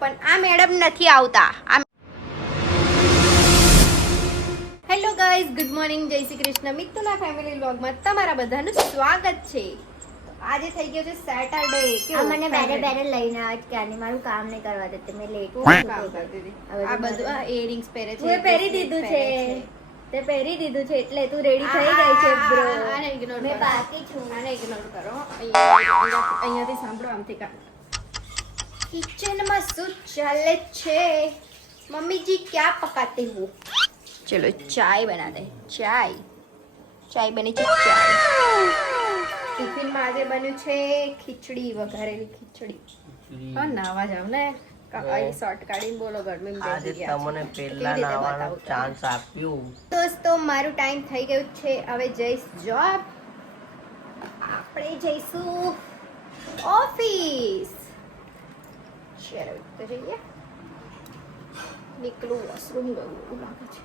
પણ આ મેડમ નથી આવતા. હેલો ગાઈઝ, ગુડ મોર્નિંગ, જય શ્રી કૃષ્ણ. મિત્તુના ફેમિલી વ્લોગમાં તમારા બધાનું સ્વાગત છે. આજે થઈ ગયો છે સેટરડે. આ મને બેરે બેરે લઈને આજ ક્યાંની મારું કામ નહીં કરવા દેતી. મેં લેટ કામ કરતી હતી. આ બધું આ ઇયરિંગ્સ પહેરે છે. તું પહેરી દીધું છે. તે પહેરી દીધું છે એટલે તું રેડી થઈ ગઈ છે બ્રો. આને ઇગ્નોર મેં કરો. બાકી છું. આને ઇગ્નોર કરો. અહીંયાથી સાંભળો, આમથી કામ. કિચનમાં શું ચાલે છે? મમ્મીજી ક્યાં પકાતે હો? ચલો ચાય બના દે. ચાય બની છે. ચાય ટિફિનમાં આજે બન્યું છે ખીચડી, વઘારેલી ખીચડી. હા, નાવા જાવ ને. અહીં શોર્ટ કાઢીને બોલો, ગરમીમાં આજે બેસી ગયા તમને છે. પહેલા કેવી રીતે નાવાનો બતાવું ચાન્સ આપ્યું. દોસ્તો, મારું ટાઈમ થઈ ગયું છે. હવે જઈશ જોબ. આપણે જઈશું ઓફિસ. ચલો તો જઈએ. નીકળું, વોશરૂમ ગયું એવું લાગે છે.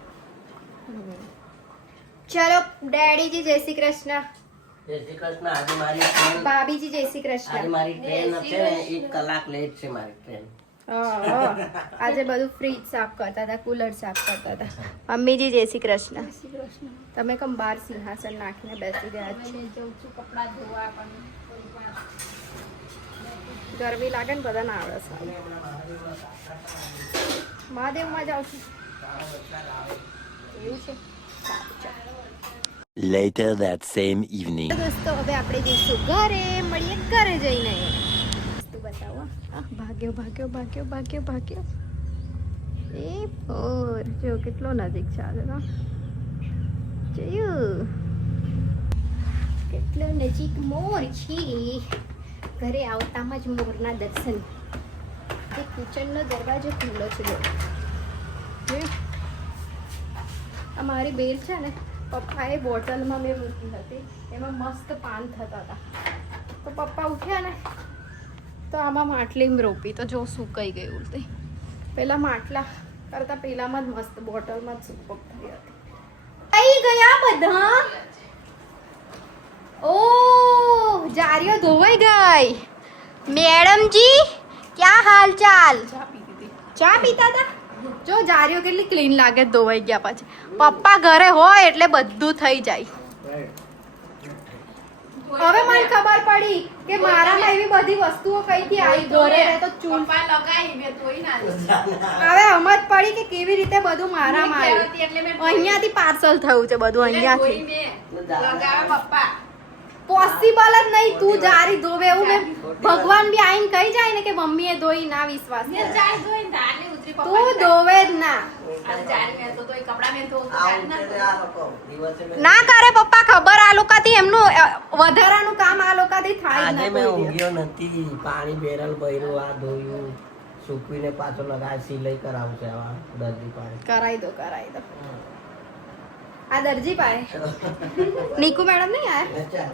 ચલો ડેડીજી જય શ્રી કૃષ્ણ. જય શ્રી કૃષ્ણ. આજે મારી ટ્રેન ભાભીજી જય શ્રી આજે કૃષ્ણ. મારી ટ્રેન છે ને 1 કલાક લેટ છે મારી ટ્રેન. આજે બધું ફ્રીજ સાફ કરતા હતા, કુલર સાફ કરતા હતા. મમ્મીજી જય શ્રી કૃષ્ણ. તમે કેમ બહાર સિંહાસન નાખીને બેસી ગયા છો? ગરમી લાગે ને બધા ના આવડે છે. મહાદેવમાં જાઉં છું એવું છે. સારું, ચાલો. Later that same evening. દોસ્તો, હવે આપણે જઈશું ઘરે. મળીએ ઘરે જઈને. વસ્તુ બતાવો. ભાગ્યો. એ ફોર જો કેટલો નજીક છે. આજે તો જોયું કેટલો નજીક મોર છે. ઘરે આવતામાં જ મોરના દર્શન. જે કિચનનો દરવાજો ખુલ્લો છે. જોયું? આ મારી બેલ છે ને, પપ્પાએ બોટલમાં મેં મૂકી હતી. એમાં મસ્ત પાન થતા હતા. તો પપ્પા ઉઠ્યા ને તો આમાં માટલીમાં રોપી, તો જો સુકાઈ ગયું તે. પેલા માટલા કરતા પેલામાં જ મસ્ત બોટલમાં જ સુકપ થઈ હતી. આવી ગયા બધા. ઓ જારીઓ ધોવાઈ ગઈ. મેડમજી ક્યાં હાલ ચાલ? ચા પીતા હતા. જો જારીઓ કેટલી ક્લીન લાગે ધોવાઈ ગયા પછી. પપ્પા ઘરે હોય એટલે બધું થઈ જાય. હવે મને ખબર પડી કે મારામાં એવી બધી વસ્તુઓ કઈથી આવી. ઘરે રહે તો ચૂલ હવે સમજ પડી કે કેવી રીતે બધું મારામાં આવ્યું. અહીંયાથી પાર્સલ થયું છે બધું. અહીંયાથી પોસિબલ જ નહીં. તું જારી ધોવે એવું મેં ભગવાન બી આઈને કહી જાય ને કે મમ્મીએ ધોઈ. ના વિશ્વાસ તું ધોવે જ ના. ના કરે પપ્પા, ખબર આ લોકોથી એમનું વધારાનું કામ આ લોકોથી થાય જ આજે ના. મેં કોઈ ઊંઘ્યો નથી. પાણી બેરલ ભર્યું, આ ધોયું, સૂકવીને પાછો લગાય. સિલાઈ કરાવું છે આવા દર્દી પાસે. કરાઈ દો. આ દરજી પાએ નીકુ મેડમ નહીં આયા?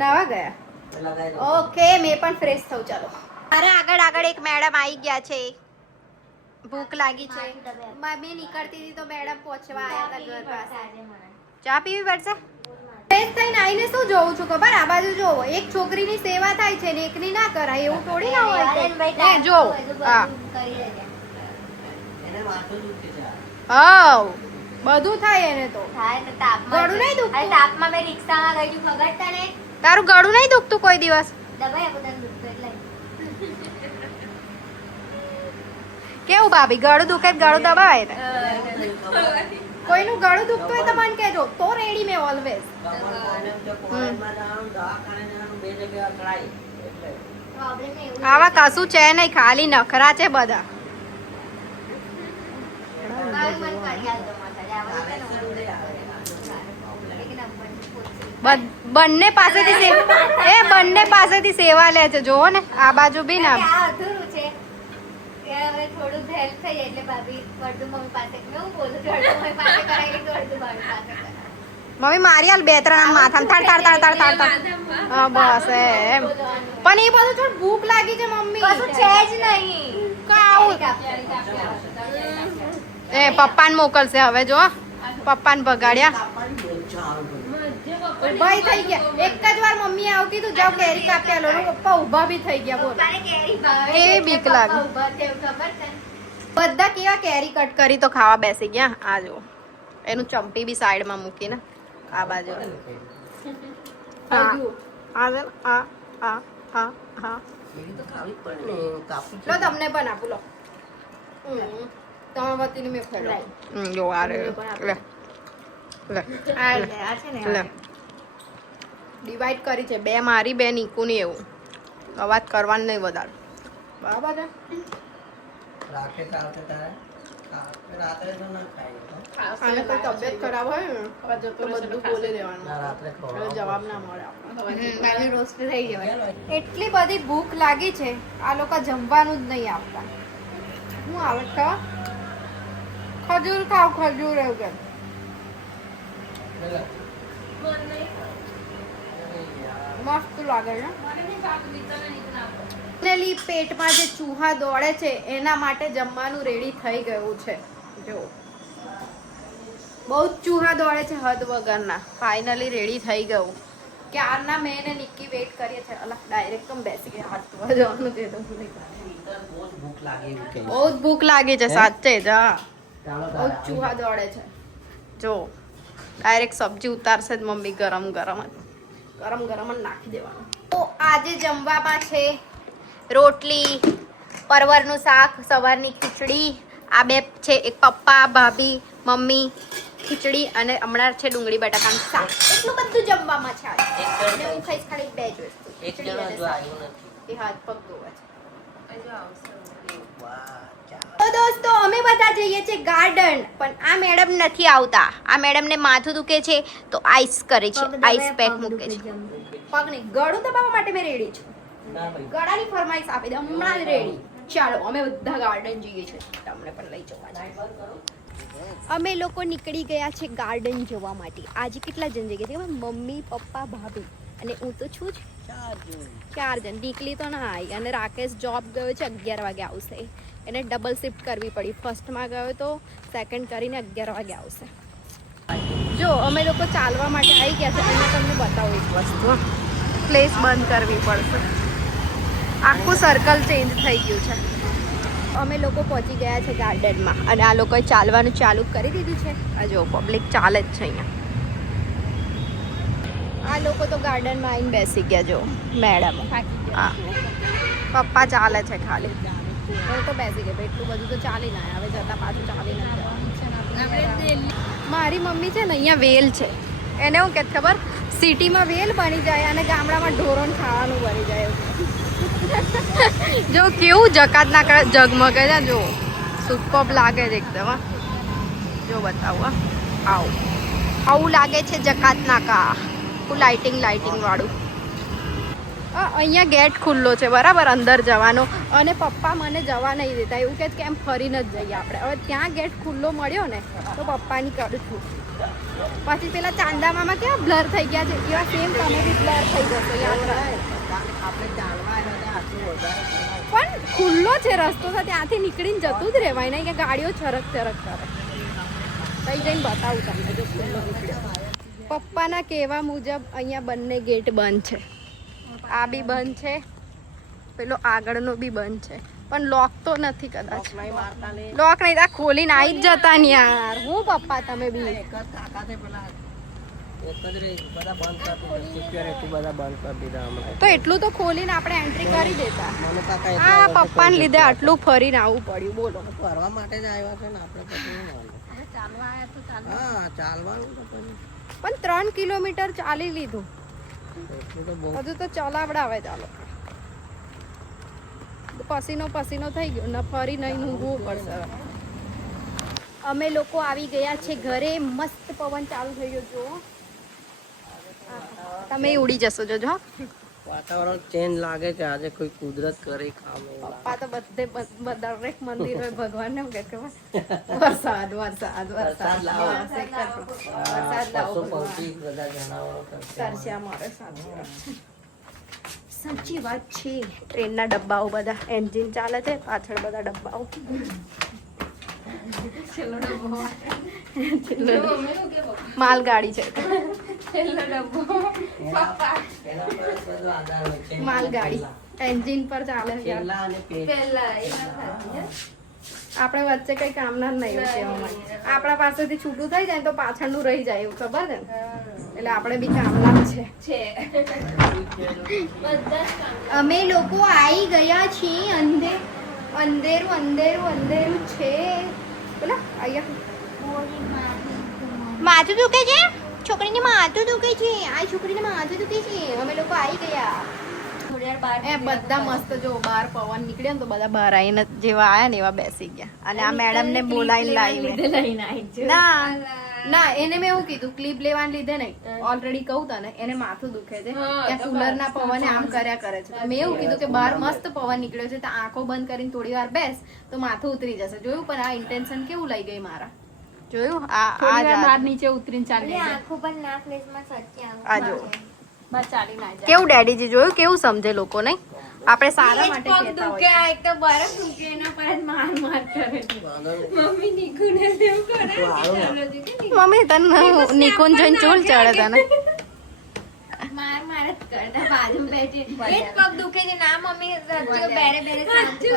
નાવા ગયા. ઓકે, મેં પણ ફ્રેશ થઉં. ચાલો. અરે આગળ એક મેડમ આવી ગયા છે. ભૂખ લાગી છે. મેં નીકળતી હતી તો મેડમ પહોંચવા આવ્યા હતા ઘર પાસે. ચા પીવી પડશે. ફ્રેશ થઈને આવીને શું જોઉં છું ખબર? આ બાજુ જોવો, એક છોકરીની સેવા થાય છે ને એકની ના કરાય એવું થોડી ના હોય. જો હા હા બધું થાય એને તો. ગળું નહીં દુખતું? તાપમાં મેં રિક્ષામાં ગઈ છું, ખબર તને? તારું ગળું નહીં દુખતું કોઈ દિવસ? દબાઈ આપો તને દુખતું એટલે. કેવું ભાભી, ગળું દુખે તો ગળું દબાવાય ને? કોઈનું ગળું દુખતું હોય તો મને કહેજો, તો રેડી મેં ઓલવેઝ. પ્રોબ્લેમ એવું આવા કશું છે નહીં, ખાલી નખરા છે બધા. મારું મન કરી આલતો મસાજ. આ બધું છે ને એક નંબર પોતે. બંને પાસેથી સેવા લે છે. જોવો ને આ બાજુ બી ને. આ અધૂરું છે. કે હવે થોડું હેલ્પ થઈ જાય એટલે ભાભી અડધું મમ્મી પાસે મેં હું બોલું છું, અડધું મમ્મી પાસે કરાવી તો અડધું ભાભી પાસે કરાવી. મમ્મી મારી હાલ 2-3 માથામાં તાડ. હા બસ એમ. પણ એ બધું થોડું ભૂખ લાગી છે મમ્મી. કશું છે જ નહીં. કાવું એ પપ્પાને મોકલશે હવે. જો પપ્પાને ભગાડ્યા. ઉભાઈ થઈ ગયા એક જ વાર મમ્મીએ આવું કીધું જાવ કેરી કાપી આલો પપ્પા ઊભા બી થઈ ગયા બોલ તારે કેરી ભાવે કેવી બીક લાગે. ઊભા થયા ખબર છે બધા કેવા કેરી કટ કરી તો ખાવા બેસી ગયા આ જો એનું ચમટી બી સાઈડમાં મૂકીને આ બાજુ હા આ છે ને, આ કેરી તો ખાવી જ પડે ને કાપી લો તમને પણ આપું લો તમારા વતીને મેં ખાઈ જો આ રે લે લે આ છે ને લે ડિવાઈડ કરી છે બે મારી બે નીકુની એવું અવાજ કરવાનું નહીં વધારે બરાબર છે રાખે ચાલતે તારે રાત્રે તો ના ખાય આને કોઈ તબિયત ખરાબ હોય ને તો બધું બોલી દેવાનું ના રાત્રે એટલે ખવડાવો. જવાબ ના મળે આપણને કાલે રોસ્ટ થઈ જવાય એટલી બધી ભૂખ લાગી છે આ લોકો જમવાનું જ નહીં આપતા હું આવે છે ખજૂર ખાવ ખજૂર એવું કે મસ્ત લાગે છે Finally, પેટમાં જે ચૂહા દોડે છે એના માટે જમવાનું રેડી થઈ ગયું છે જો બહુ જ ચૂહા દોડે છે હદ વગરના ફાઇનલી રેડી થઈ ગયું ક્યારના મેં ને નિક્કી વેઇટ કરીએ છે અલા ડાયરેક્ટ કમ બેસી ગયા હાથ ધોવા જવાનું છે તો ભૂલી ગઈ. બહુ જ ભૂખ લાગી એવી કઈ. બહુ જ ભૂખ લાગી છે સાચે જ હા ચાલો બહુ જ તારે ચૂહા દોડે છે જો ડાયરેક્ટ સબ્જી ઉતારશે જ મમ્મી ગરમ ગરમ જ નાખી દેવાનું તો આજે જમવામાં છે રોટલી પરવરનું શાક સવારની ખીચડી આ બે છે એક પપ્પા ભાભી મમ્મી ખીચડી અને હમણાં છે ડુંગળી બટાકાનું શાક એટલું બધું જમવામાં છે આજે. અને હું ખાઈશ ખાલી બે જ વસ્તુ એક ખીચડી જણો અને જો શાક. આવ્યો નથી. એ હાથ પગ ધોવા છે વાહ, ચાલો. તો દોસ્તો અમે બધા જઈએ છીએ ગાર્ડન પણ આ મેડમ નથી આવતા આ મેડમને માથું દુખે છે તો આઈસ કરે છે આઈસ પેક મૂકે છે પગ નહીં ગળું દબાવવા માટે મેં રેડી છું ના ભાઈ ગળાની ફરમાઈશ આપી દે હમણાં જ રેડી ચાલો અમે બધા ગાર્ડન જઈએ છીએ તમને પણ લઈ જવા છે અમે લોકો નીકળી ગયા છે ગાર્ડન જવા માટે આજે કેટલા જણ જઈએ છીએ મમ્મી પપ્પા ભાભી અને હું તો છું જ 4 જણ નીકળી તો ના આવી અને રાકેશ જોબ ગયો છે 11 વાગે આવશે એને ડબલ શિફ્ટ કરવી પડી ફર્સ્ટમાં ગયો તો સેકન્ડ કરીને 11 વાગે આવશે જો અમે લોકો ચાલવા માટે આવી ગયા છે અહીંયા તમને બતાવું એક વસ્તુ પ્લેસ બંધ કરવી પડશે આખું સર્કલ ચેન્જ થઈ ગયું છે અમે લોકો પહોંચી ગયા છે ગાર્ડનમાં અને આ લોકોએ ચાલવાનું ચાલુ કરી દીધું છે આ જો પબ્લિક ચાલે જ છે અહીંયા આ લોકો તો ગાર્ડનમાં આવીને બેસી ગયા જો મેડમ હા પપ્પા ચાલે છે ખાલી હું તો બેસી ગઈ એટલું બધું તો ચાલી ના હવે જતા પાછું ચાલી નથી મારી મમ્મી છે ને અહીંયા વેલ છે એને હું કે ખબર સિટીમાં વેલ બની જાય અને ગામડામાં ઢોરોને ખાવાનું બની જાય જો કેવું જકાત ના કરે જગમગે છે જો સુપર લાગે છે એકદમ હા. જો બતાવું આવું લાગે છે જકાત નાકા લાઇટિંગ વાળું અહીંયા ગેટ ખુલ્લો છે બરાબર અંદર જવાનો અને પપ્પા મને જવા નહીં દેતા એવું કે કેમ ફરીને જ જઈએ આપણે હવે ત્યાં ગેટ ખુલ્લો મળ્યો ને તો પપ્પાની કરું છું પછી પેલા ચાંદા મામા કેવા બ્લર થઈ ગયા છે એવા સેમ તમે બી બ્લર થઈ જશો યાદ રાખો પણ ખુલ્લો છે રસ્તો તો ત્યાંથી નીકળીને જતું જ રહેવાય નહીં કે ગાડીઓ છરક કરે કઈ જઈને બતાવું તમને જો ખુલ્લો નીકળ્યો પપ્પાના કહેવા મુજબ અહીંયા બંને ગેટ બંધ છે આ બી બંધ છે પેલો આગળનો બી બંધ છે પણ લોક તો નથી કદાચ લોક નહીં આ ખોલીને આવી જ જતા ને યાર હું પપ્પા તમે બી એક જ તાકાતે પેલા એક જ રે બધા બંધ કરી દીધા સિક્યોરિટી બધા બંધ કરી દીધા હમણાં તો એટલું તો ખોલીને આપણે એન્ટ્રી કરી દેતા મને કાકા આ એટલા વર્ષે પપ્પાને લીધે આટલું ફરીને આવવું પડ્યું બોલો ફરવા માટે જ આવ્યા છે ને આપણે પછી શું વાંધો? હા ચાલવાનું તો પછી પણ 3 કિલોમીટર ચાલી લીધું એટલું તો બહુ હજુ તો ચલાવડાવે ચાલો પસીનો થઈ ગયો ને ફરી નહીં ઊંઘવું પડશે હવે અમે લોકો આવી ગયા છે ઘરે મસ્ત પવન ચાલુ થઈ ગયો જો તમે ઉડી જશો જોજો હો. વાતાવરણ ચેન્જ લાગે છે આજે કોઈ કુદરત કરે કામ એવું લાગે. પપ્પા તો દરેક મંદિર હોય ભગવાનને એમ કે ખબર વરસાદ વરસાદ લાવો. વરસાદ લાવો પશુ પક્ષી બધા જનાવરો કરશે. તરસ્યા મારે સાચી વાત છે ટ્રેનના ડબ્બાઓ બધા એન્જિન ચાલે છે પાછળ બધા ડબ્બાઓ માલગાડી છે છેલ્લો ડબ્બો પપ્પા એના પર જ બધો આધાર હોય છે. માલગાડી એન્જિન પર ચાલે છે યાર. છેલ્લા અને પેટ. પહેલા એના ખાતી હે. આપણે વચ્ચે કઈ કામના જ નહીં હોય એમાં. આપણા પાસેથી છૂટું થઈ જાય ને તો પાછળનું રહી જાય એવું ખબર છે ને? એટલે આપણે બી કામના જ છે. છે બધા જ કામ અમે લોકો આવી ગયા છીએ અંધેરું અંધેરું અંધેરું છે. બોલા અહીંયા માથું દુખે છે છોકરીને માથું દુખે છે આ છોકરીને માથું દુખે છે અમે લોકો આવી ગયા. થોડી વાર બહાર એ બધા મસ્ત જો બહાર પવન નીકળ્યો ને તો બધા બહાર આવીને જેવા આયા ને એવા બેસી ગયા. અને આ મેડમ ને બોલાવીને લાવી લઈને આવી છે ના ના એને મેં એવું કીધું ક્લિપ લેવાને લીધે નહીં ઓલરેડી કહું તને એને માથું દુખે છે હા, ત્યાં તો કુલર ના પવને આમ કર્યા કરે છે તો મેં એવું કીધું કે બહાર મસ્ત પવન નીકળ્યો છે તો આંખો બંધ કરીને થોડી વાર બેસ તો માથું ઉતરી જશે. જોયું પણ આ ઇન્ટેન્શન કેવું લઈ ગઈ મારા જોયું આ બહાર નીચે ઉતરીને ચાલી આંખો પર નાક લેસમાં સચ્ચી આ જો બસ ચાલી ના જાય કેવું ડેડીજી જોયું કેવું સમજે લોકો નહીં આપણે સારા માટે પગ કહેતા દુખે હોય આ એક તો બરફ દુખે એના પર જ માર માર કરે છે. વાંધો નહીં. મમ્મી નીકુને તેવું કરે તો હારું ને. મમ્મી તને નિકુંજ જોઈને ચૂલ ચડે તને માર માર જ કરતા બાજુ બેઠી એ જ પગ દુખે છે ના મમ્મી રચ્યો બેરે બેરે શાંત કરે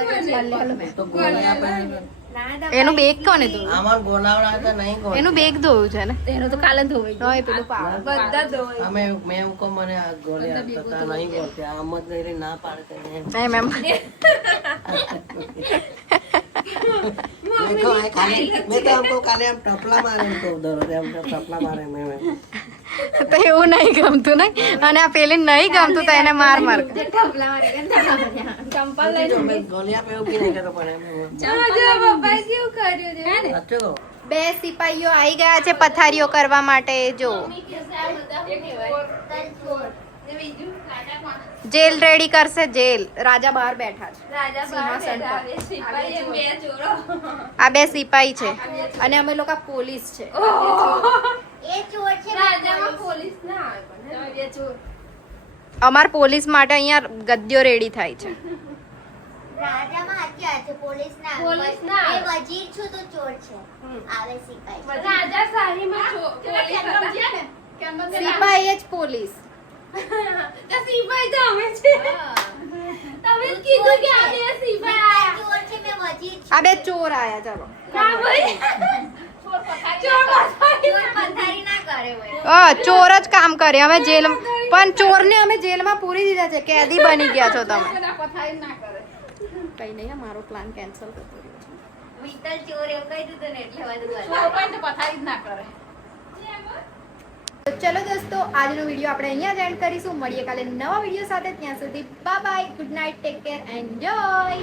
છે. તો ગોળા આપણે ના દા એનું બેગ કોને ધોયું આમાં ગોળાવડા તો નહીં ગોળ. એનું બેગ ધોયું છે ને એનું તો કાલે ધોવાઈ હોય પેલું પાવ બધા ધોવાઈ અમે મેં એવું કહું મને આ ગોળી આપતા તા નહીં ગોળતી. આમ જ નહીં રે, ના પાડે તો નહીં. એમ મેં કહું આ ખાલી મેં તો આમ કહું કાલે આમ ટપલા મારે એમ કહું દરરોજ એમ ટપલા મારે મેં તો એવું નહીં ગમતું ને અને આ પેલી નહીં ગમતું તો એને માર માર જે ઠપલા મારે કે ચંપલ લઈને ગોળી આપે એવું બી નહીં કરતો પણ એમ જો પપ્પાએ કેવું કર્યું છે સાચું કહું. બે સિપાહીઓ આવી ગયા છે પથારીઓ કરવા માટે જો જેલ રેડી કરશે જેલ રાજા બહાર બેઠા છે રાજા બહાર સિંહાસન પર. બેઠા, સિપાહી એમ બે ચોરો આ બે સિપાહી છે અને અમે લોકો પોલીસ છે રાજામાં પોલીસ ના આવે પણ બે ચોર અમાર પોલીસ માટે અહીંયા ગદ્દીઓ રેડી થાય છે રાજામાં અત્યારે છે પોલીસ ના પોલીસ ના આવે. એ વજીર છું તો ચોર છે આવે સિપાઈ રાજા શાહીમાં પોલીસ હતા. સિપાહી જ પોલીસ તો સિપાહી તો અમે છે તમે જ કીધું કે આ બે સિપાહી આયા ચોર છે મેં વજીર છું આ બે ચોર આયા ચાલો ના ભાઈ ચોર પથારી ના કરે હોય ચોર જ કામ કરે અમે જેલ પણ ચોરને અમે જેલમાં પૂરી દીધા છે કેદી બની ગયા છો તમે પથારી ના કરે કઈ નહીં મારો પ્લાન કેન્સલ કરતો રહ્યો છે વિઠ્ઠલ ચોર એવું કહી દીધું ને એટલે બધું ચોર પણ તો પથારી જ ના કરે તો ચલો દોસ્તો આજનો વિડીયો આપણે અહીંયા જ એન્ડ કરીશું મળીએ કાલે નવા વિડીયો સાથે ત્યાં સુધી bye bye good night take care enjoy